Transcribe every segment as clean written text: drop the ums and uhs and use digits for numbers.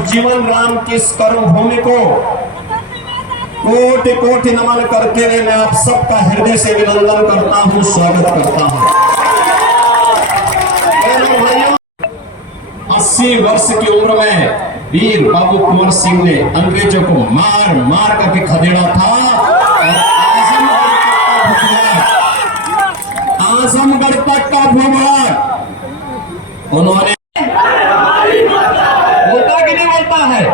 नवजीवन राम की इस कर्म भूमि को कोटि कोटि नमन करते हुए मैं आप सबका हृदय से अभिनंदन करता हूं, स्वागत करता हूं। 80 वर्ष की उम्र में वीर बाबू कुंवर सिंह ने अंग्रेजों को मार मार करके खदेड़ा था और आजमगढ़ तक का भूभाग उन्होंने बोलता कि नहीं बोलता है।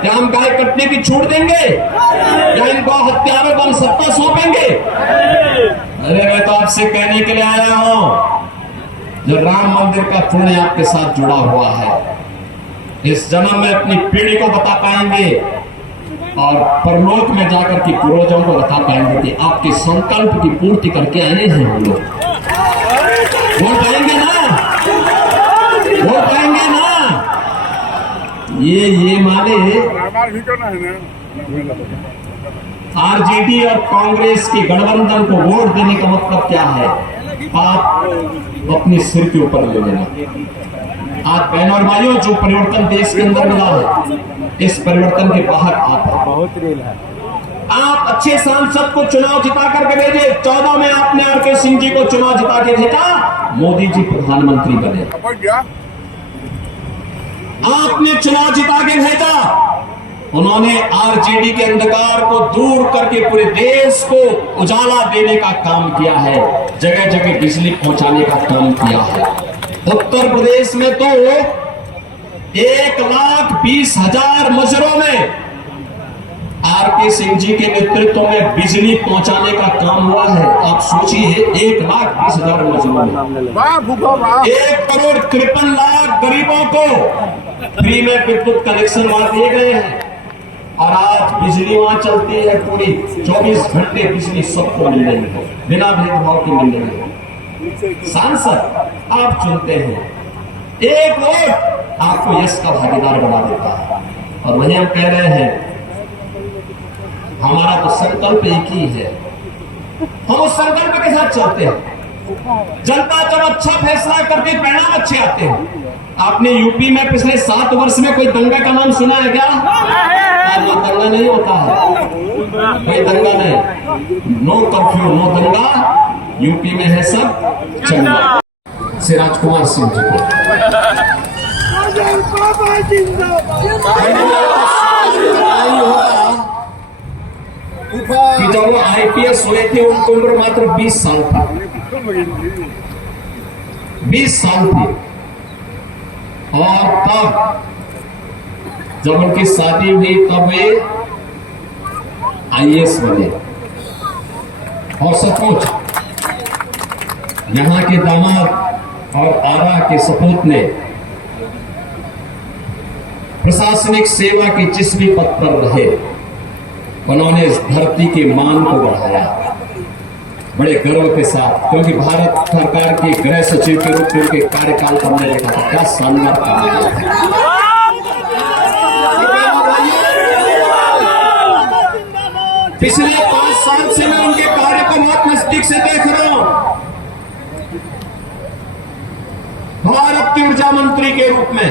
क्या हम गाय कटने की छूट देंगे या इनको हत्यारों को हम सत्ता सौंपेंगे? अरे मैं तो आपसे कहने के लिए आया हूं, जो राम मंदिर का पुण्य आपके साथ जुड़ा हुआ है, इस जन्म में अपनी पीढ़ी को बता पाएंगे और परलोक में जाकर के पूर्वजों को बता पाएंगे कि आपके संकल्प की पूर्ति करके आए हैं हम लोग। बोल पाएंगे ना? बोल पाएंगे ना? ये माने आरजेडी और कांग्रेस की गठबंधन को वोट देने का मतलब क्या है? आप अपने सिर के ऊपर ले लेना। आज बहनों और भाइयों, जो परिवर्तन देश के अंदर मिला है, इस परिवर्तन के बाहर आप अच्छे सांसद को चुनाव जिता करके भेजे। 14 में आपने आर.के. सिंह जी को चुनाव जिता के भेजा, मोदी जी प्रधानमंत्री बने। आपने चुनाव जिता के भेजा, उन्होंने आरजेडी के अंधकार को दूर करके पूरे देश को उजाला देने का काम किया है, जगह जगह बिजली पहुंचाने का काम किया है। उत्तर प्रदेश में तो 1,20,000 मजरों में आर.के. सिंह जी के नेतृत्व में बिजली पहुंचाने का काम हुआ है। आप सोचिए, 1,20,000 मजरों में 1,53,00,000 गरीबों को फ्री में विद्युत कनेक्शन वहां दिए गए हैं और आज बिजली वहां चलती है। पूरी 24 घंटे बिजली सबको मिल रही है, बिना भेदभाव के मिल रही है। सांसद आप चुनते हैं, एक वोट आपको यश का भागीदार बना देता है। और वही हम कह रहे हैं, हमारा तो संकल्प एक ही है, हम उस संकल्प के साथ चलते हैं। जनता जब अच्छा फैसला करके परिणाम अच्छे आते हैं। आपने यूपी में पिछले 7 वर्ष में कोई दंगा का नाम सुना है क्या? दंगा नहीं होता है, कोई दंगा नहीं। नो कर्फ्यू, नो दंगा, यूपी में है सब चंगा। श्री राजकुमार सिंह जी को कि जब वो आईपीएस हुए थे, उनकी उम्र मात्र 20 साल थी। 20 साल थी। और तब जब उनकी शादी हुई, तब वे आईएएस बने। और सचमुच यहां के दामाद और आरा के सपूत ने प्रशासनिक सेवा के जिस भी पद पर रहे, उन्होंने इस धरती के मान को बढ़ाया बड़े गर्व के साथ। क्योंकि भारत सरकार के गृह सचिव के रूप में उनके कार्यकाल को हमने देखा था, क्या शानदार काम किया। पिछले 5 साल से मैं उनके कार्य को बहुत नजदीक से देख रहा हूं। भारत के ऊर्जा मंत्री के रूप में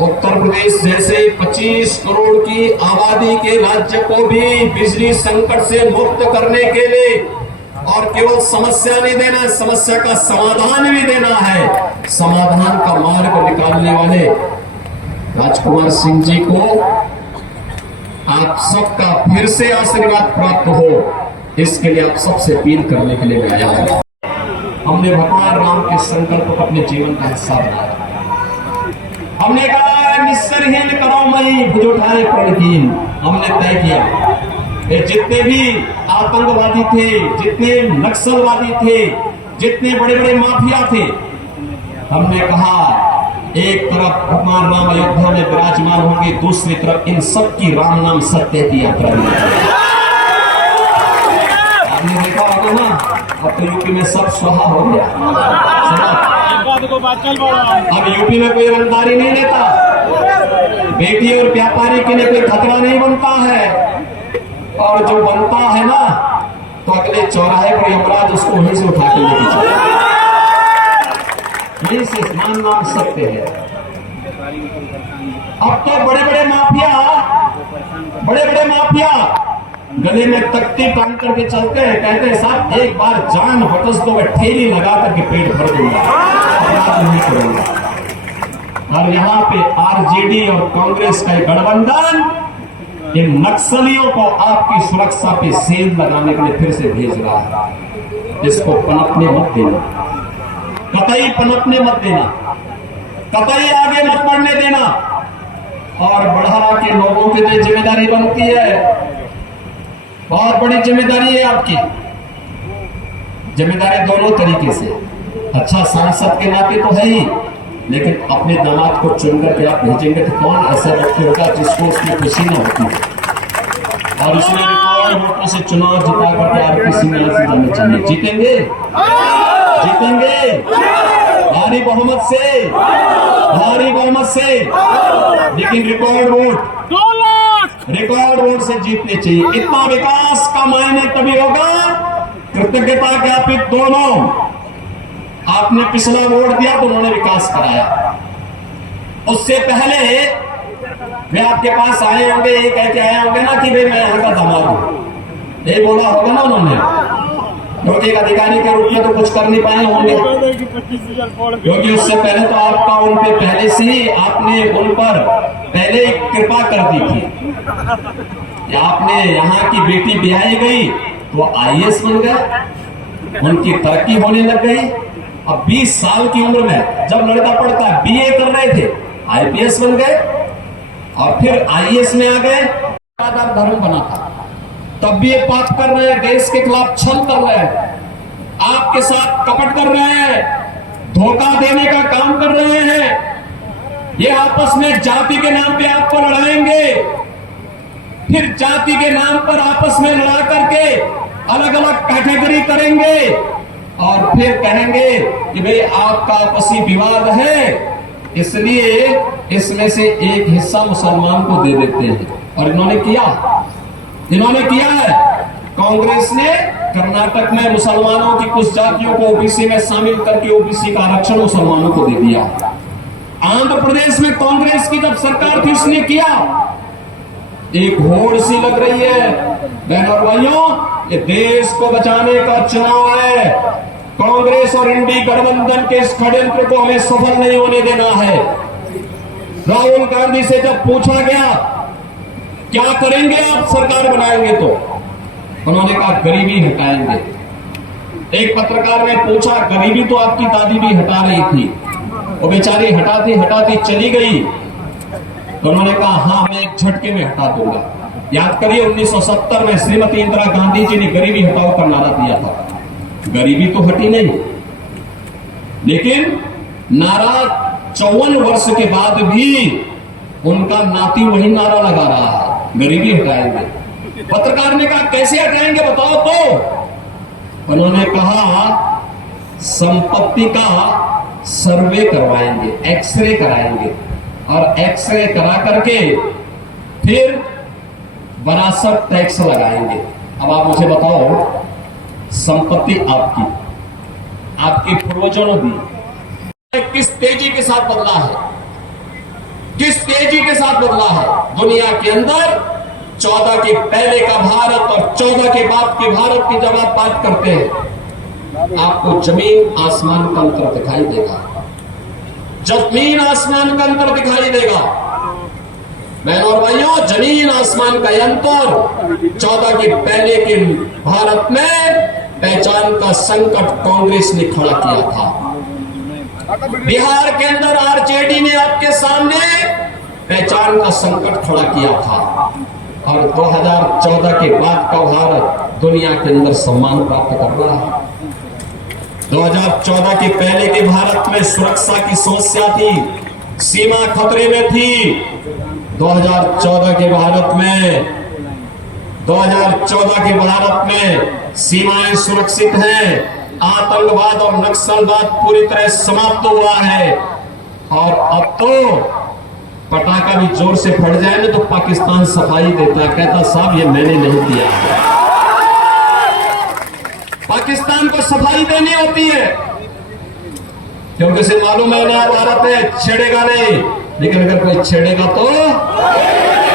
उत्तर प्रदेश जैसे 25 करोड़ की आबादी के राज्य को भी बिजली संकट से मुक्त करने के लिए और केवल समस्या नहीं देना है, समस्या का समाधान भी देना है। समाधान का मार्ग निकालने वाले राजकुमार सिंह जी को आप सबका फिर से आशीर्वाद प्राप्त हो, इसके लिए आप सबसे अपील करने के लिए मैं आया हूं। हमने भगवान राम के संकल्प को अपने जीवन का हिस्सा बनाया। हमने कहा, निस्सरहीन करो मई भुज उठाए प्रणहीन। हमने तय किया जितने भी आतंकवादी थे, जितने नक्सलवादी थे, जितने बड़े बड़े माफिया थे, हमने कहा एक तरफ भगवान राम अयोध्या में विराजमान होंगे, दूसरी तरफ इन सब की राम नाम सत्य की यात्रा। आपने देखा होगा ना, अब तो यूपी में सब स्वाहा हो गया। अब यूपी में कोई रंगदारी नहीं लेता, बेटी और व्यापारी के लिए कोई खतरा नहीं बनता है। और जो बनता है ना, तो अगले चौराहे पर यमराज उसको वहीं से उठा के लेके चला। यही से स्नान नाम सत्य है। अब तो बड़े बड़े माफिया गले में तख्ती टांग करके चलते हैं, कहते हैं साहब एक बार जान बकस दो, ठेली लगा करके पेट भर दूंगा, नहीं करूंगा। और यहाँ पे आरजेडी और कांग्रेस का गठबंधन इन नक्सलियों को आपकी सुरक्षा पे सेल लगाने के लिए फिर से भेज रहा है। इसको पनपने मत देना, कतई पनपने मत देना, कतई आगे मत बढ़ने देना। और बढ़ावा के लोगों की जो जिम्मेदारी बनती है, बहुत बड़ी जिम्मेदारी है आपकी। जिम्मेदारी दोनों तरीके से, अच्छा सांसद के नाते तो है ही, लेकिन अपने दामाद को चुन करके आप भेजेंगे तो कौन ऐसा व्यक्ति होगा जिसको उसकी खुशी न होती। और इसमें रिकॉर्ड वोटों से चुनाव जिता करके आरपीसी में जाने चाहिए। जीतेंगे भारी बहुमत से, लेकिन रिकॉर्ड वोट से जीतने चाहिए। इतना विकास का मायने तभी होगा, कृतज्ञता ज्ञापित दोनों। आपने पिछला वोट दिया तो उन्होंने विकास कराया, उससे पहले वे आपके पास आए होंगे, ये कह के आए होंगे ना कि भाई मैं यहाँ का दामाद हूं, यही बोला होगा ना उन्होंने, क्योंकि एक अधिकारी के रूप में तो कुछ कर नहीं पाए होंगे, क्योंकि उससे पहले तो आपका उन पे पहले से ही आपने उन पर पहले कृपा कर दी थी कि आपने यहाँ की बेटी ब्याही गई तो आईएएस बन गए, उनकी तरक्की होने लग गई। अब 20 साल की उम्र में जब लड़का पढ़ता बीए कर रहे थे, आईपीएस बन गए और फिर आईएएस में आ गए। धर्म बना था तब भी ये पाप कर रहे हैं, देश के खिलाफ छल कर रहे हैं, आपके साथ कपट कर रहे हैं, धोखा देने का काम कर रहे हैं। ये आपस में जाति के नाम पे आपको लड़ाएंगे, फिर जाति के नाम पर आपस में लड़ा करके अलग अलग कैटेगरी करेंगे और फिर कहेंगे कि भाई आपका आपसी विवाद है, इसलिए इसमें से एक हिस्सा मुसलमान को दे देते हैं। और इन्होंने किया है। कांग्रेस ने कर्नाटक में मुसलमानों की कुछ जातियों को ओबीसी में शामिल करके ओबीसी का आरक्षण मुसलमानों को दे दिया। आंध्र प्रदेश में कांग्रेस की जब सरकार थी उसने किया। एक होड़ सी लग रही है बहनों और भाइयों, ये देश को बचाने का चुनाव है। कांग्रेस और इंडी गठबंधन के इस षड्यंत्र को हमें सफल नहीं होने देना है। राहुल गांधी से जब पूछा गया क्या करेंगे आप सरकार बनाएंगे, तो उन्होंने कहा गरीबी हटाएंगे। एक पत्रकार ने पूछा गरीबी तो आपकी दादी भी हटा रही थी, वो बेचारी हटाती चली गई, तो उन्होंने कहा हाँ मैं एक झटके में हटा दूंगा। याद करिए 1970 में श्रीमती इंदिरा गांधी जी ने गरीबी हटाओ का नारा दिया था। गरीबी तो हटी नहीं, लेकिन नारा 54 वर्ष के बाद भी उनका नाती वही नारा लगा रहा है, गरीबी हटाएंगे। पत्रकार ने कहा कैसे हटाएंगे बताओ, तो उन्होंने कहा संपत्ति का सर्वे करवाएंगे, एक्सरे कराएंगे और एक्सरे करा करके फिर विरासत टैक्स लगाएंगे। अब आप मुझे बताओ, संपत्ति आपके पूर्वजों ने किस तेजी के साथ बदला है, किस तेजी के साथ बदला है। दुनिया के अंदर 14 के पहले का भारत और 14 के बाद के भारत की जब आप बात करते हैं, आपको जमीन आसमान का अंतर दिखाई देगा, जमीन आसमान का अंतर दिखाई देगा। बहनों और भाइयों, जमीन आसमान का अंतर 14 के पहले के भारत में पहचान का संकट कांग्रेस ने खड़ा किया था। बिहार के अंदर आरजेडी ने आपके सामने पहचान का संकट खड़ा किया था और 2014 के बाद का भारत दुनिया के अंदर सम्मान प्राप्त कर रहा है। 2014 के पहले के भारत में सुरक्षा की समस्या थी, सीमा खतरे में थी। 2014 के भारत में सीमाएं सुरक्षित हैं, आतंकवाद और नक्सलवाद पूरी तरह समाप्त हुआ है और अब तो पटाखा भी जोर से फट जाए ना तो पाकिस्तान सफाई देता है, कहता साहब ये मैंने नहीं किया। पाकिस्तान को सफाई देनी होती है क्योंकि उसे मालूम है नया भारत है, छेड़ेगा नहीं। लेकिन अगर कोई छेड़ेगा तो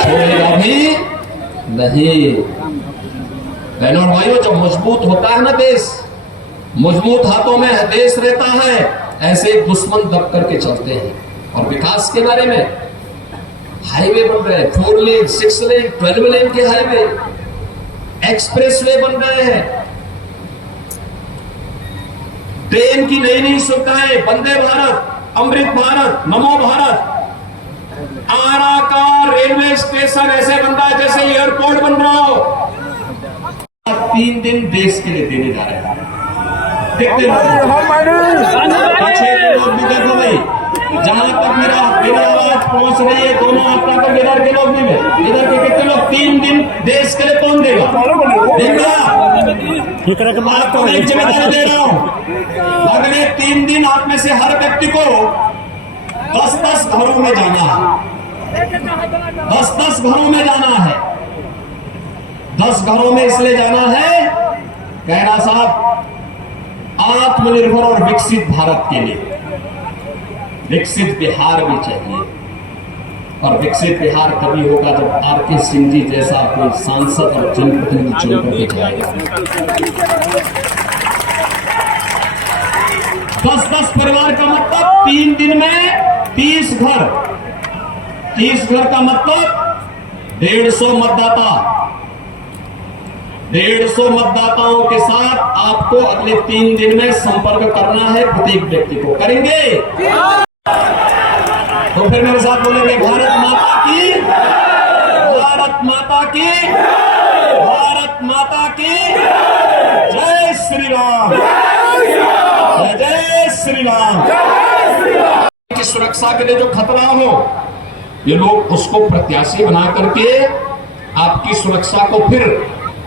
छेड़ेगा भी नहीं। बहनों और भाइयों, जब मजबूत होता है ना देश, मजबूत हाथों में देश रहता है, ऐसे दुश्मन दब करके चलते हैं। और विकास के बारे में हाईवे बन रहे हैं, 4 लेन, 6 लेन, 12 लेन के हाईवे, एक्सप्रेसवे बन रहे हैं, ट्रेन की नई नई सुविधाएं, वंदे भारत, अमृत भारत, नमो भारत। आरा का रेलवे स्टेशन ऐसे बन रहा है जैसे एयरपोर्ट बन रहा हो। 3 दिन देश के लिए देने जा रहे हैं। देखते लोग भी देखो भाई, जहां तक मेरा आवाज पहुंच रही है, दोनों आपका तक इधर के लोग भी में, इधर के कितने लोग 3 दिन देश के लिए कौन देगा? आपको मैं एक जिम्मेदारी दे रहा हूं, अगले 3 दिन आप में से हर व्यक्ति को 10-10 घरों में जाना है। 10-10 घरों में जाना है। 10 घरों में इसलिए जाना है, कहना साहब, आत्मनिर्भर और विकसित भारत के लिए विकसित बिहार भी चाहिए। और विकसित बिहार तभी होगा जब आर.के. सिंह जी जैसा कोई सांसद और जनप्रतिनिधि चुन करके जाएगा। 10-10 परिवार का मतलब 3 दिन में 30 घर। 30 घर का मतलब 150 मतदाता। 150 मतदाताओं के साथ आपको अगले 3 दिन में संपर्क करना है, प्रत्येक व्यक्ति को। करेंगे तो फिर मेरे साथ बोलेंगे, भारत माता की, भारत माता की, भारत माता की जय श्री राम, जय जय श्री राम। की सुरक्षा के लिए जो खतरा हो, ये लोग उसको प्रत्याशी बना करके आपकी सुरक्षा को फिर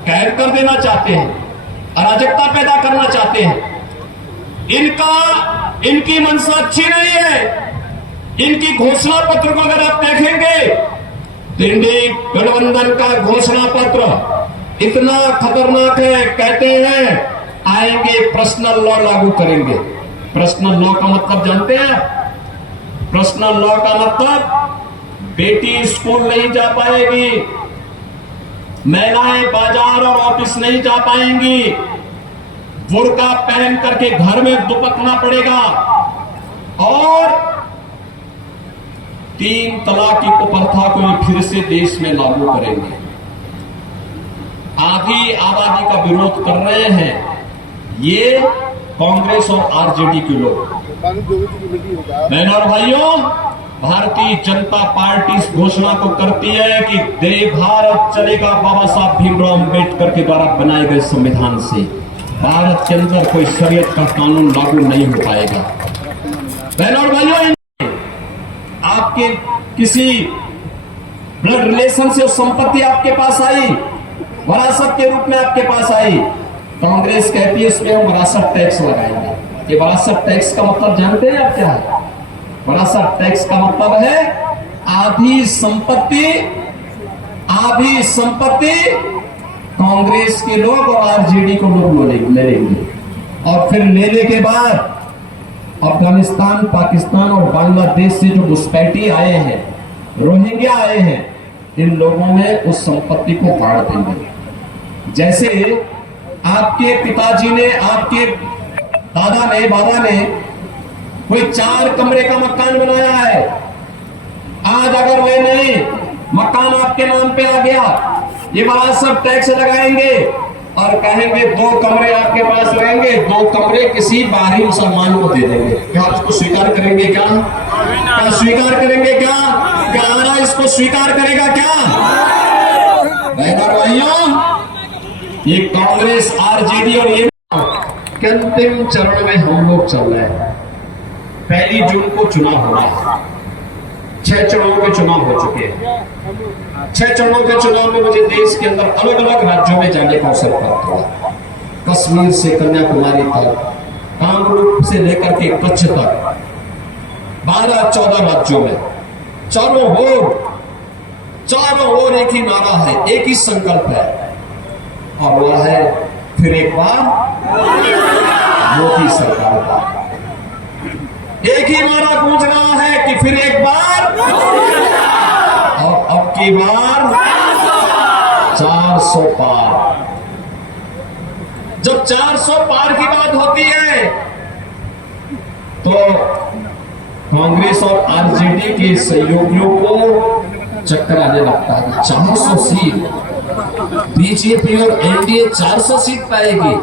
कैद कर देना चाहते हैं, अराजकता पैदा करना चाहते हैं। इनकी मंशा अच्छी नहीं है। इनकी घोषणा पत्र को अगर आप देखेंगे, इंडी गठबंधन का घोषणा पत्र इतना खतरनाक है। कहते हैं आएंगे पर्सनल लॉ लागू करेंगे। पर्सनल लॉ का मतलब जानते हैं? पर्सनल लॉ का मतलब बेटी स्कूल नहीं जा पाएगी, महिलाएं बाजार और ऑफिस नहीं जा पाएंगी, बुर्का पहन करके घर में दुपकना पड़ेगा, और 3 तलाक की कुप्रथा को फिर से देश में लागू करेंगे। आधी आबादी का विरोध कर रहे हैं ये कांग्रेस और आरजेडी के लोग। बहनों और भाइयों, भारतीय जनता पार्टी इस घोषणा को करती है कि जय भारत चलेगा बाबा साहब भीमराव अम्बेडकर के द्वारा बनाए गए संविधान से। भारत के अंदर कोई शरीयत का कानून लागू नहीं हो पाएगा। बहनों और भाइयों, आपके किसी ब्लड रिलेशन से संपत्ति आपके पास आई, विरासत के रूप में आपके पास आई, कांग्रेस कहती है इसमें हम विरासत टैक्स लगाएंगे। ये विरासत टैक्स का मतलब जानते हैं आप क्या है? विरासत टैक्स का मतलब है आधी संपत्ति कांग्रेस के लोग और आरजेडी को लोग ले लेंगे, और फिर लेने के बाद अफगानिस्तान, पाकिस्तान और बांग्लादेश से जो घुसपैठी आए हैं, रोहिंग्या आए हैं, इन लोगों में उस संपत्ति को बांट देंगे। जैसे आपके पिताजी ने, आपके दादा ने, बाबा ने कोई 4 कमरे का मकान बनाया है, आज अगर वे नहीं मकान आपके नाम पे आ गया, ये विरासत टैक्स लगाएंगे और कहेंगे 2 कमरे आपके पास रहेंगे, 2 कमरे किसी बाहरी मुसलमान को दे देंगे। क्या उसको स्वीकार करेंगे? क्या स्वीकार करेंगे? क्या आना इसको स्वीकार करेगा? क्या भाइयों, ये कांग्रेस, आरजेडी और ये अंतिम चरण में हम लोग चल रहे हैं। 1 जून को चुनाव होना है। 6 चरणों के चुनाव हो चुके हैं। 6 चरणों के चुनाव में मुझे देश के अंदर अलग अलग राज्यों में जाने का अवसर प्राप्त हुआ। कश्मीर से कन्याकुमारी तक, कामरूप से लेकर के कच्छ तक, 12-14 राज्यों में, चारों ओर एक ही नारा है, एक ही संकल्प है, और वह है फिर एक बार मोदी सरकार का। एक ही नारा गूंज रहा है कि फिर एक बार और अब की बार 400 पार। जब 400 पार की बात होती है तो कांग्रेस और आरजेडी के सहयोगियों को चक्कर आने लगता है। 400 सीट बीजेपी और एनडीए 400 सीट पाएगी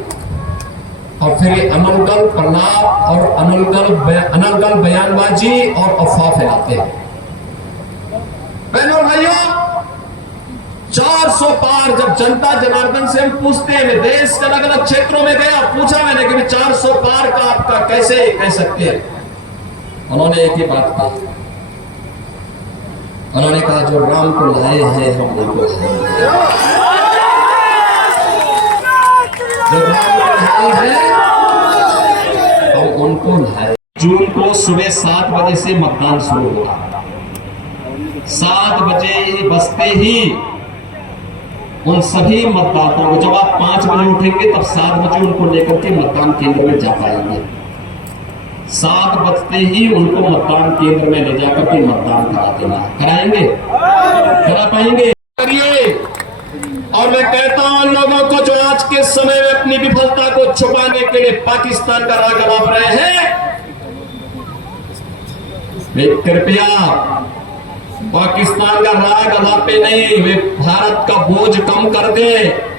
और फिर अनर्गल प्रलाप और अनर्गल बयानबाजी और अफवाह फैलाते हैं। बहनों भाइयों, 400 पार जब जनता जनार्दन से हम पूछते हैं, मैं देश के अलग अलग क्षेत्रों में गया, पूछा मैंने कि 400 पार का आपका कैसे कह सकते हैं। उन्होंने एक ही बात कही, उन्होंने कहा जो राम को लाए हैं हम उनको लाएंगे, जो राम को लाए हैं हम उनको लाए। जून को सुबह 7 बजे से मतदान शुरू होगा। 7 बजे बजते ही उन सभी मतदाताओं को, जब आप 5 बजे उठेंगे तब 7 बजे उनको लेकर के मतदान केंद्र में जा पाएंगे। 7 बजते ही उनको मतदान केंद्र में ले जाकर के मतदान करा देना। कराएंगे? करा पाएंगे? करिए। और मैं कहता हूं उन लोगों को जो आज के समय में अपनी विफलता को छुपाने के लिए पाकिस्तान का राग अलाप रहे हैं, वे कृपया पाकिस्तान का राग अलापे नहीं, वे भारत का बोझ कम कर दें।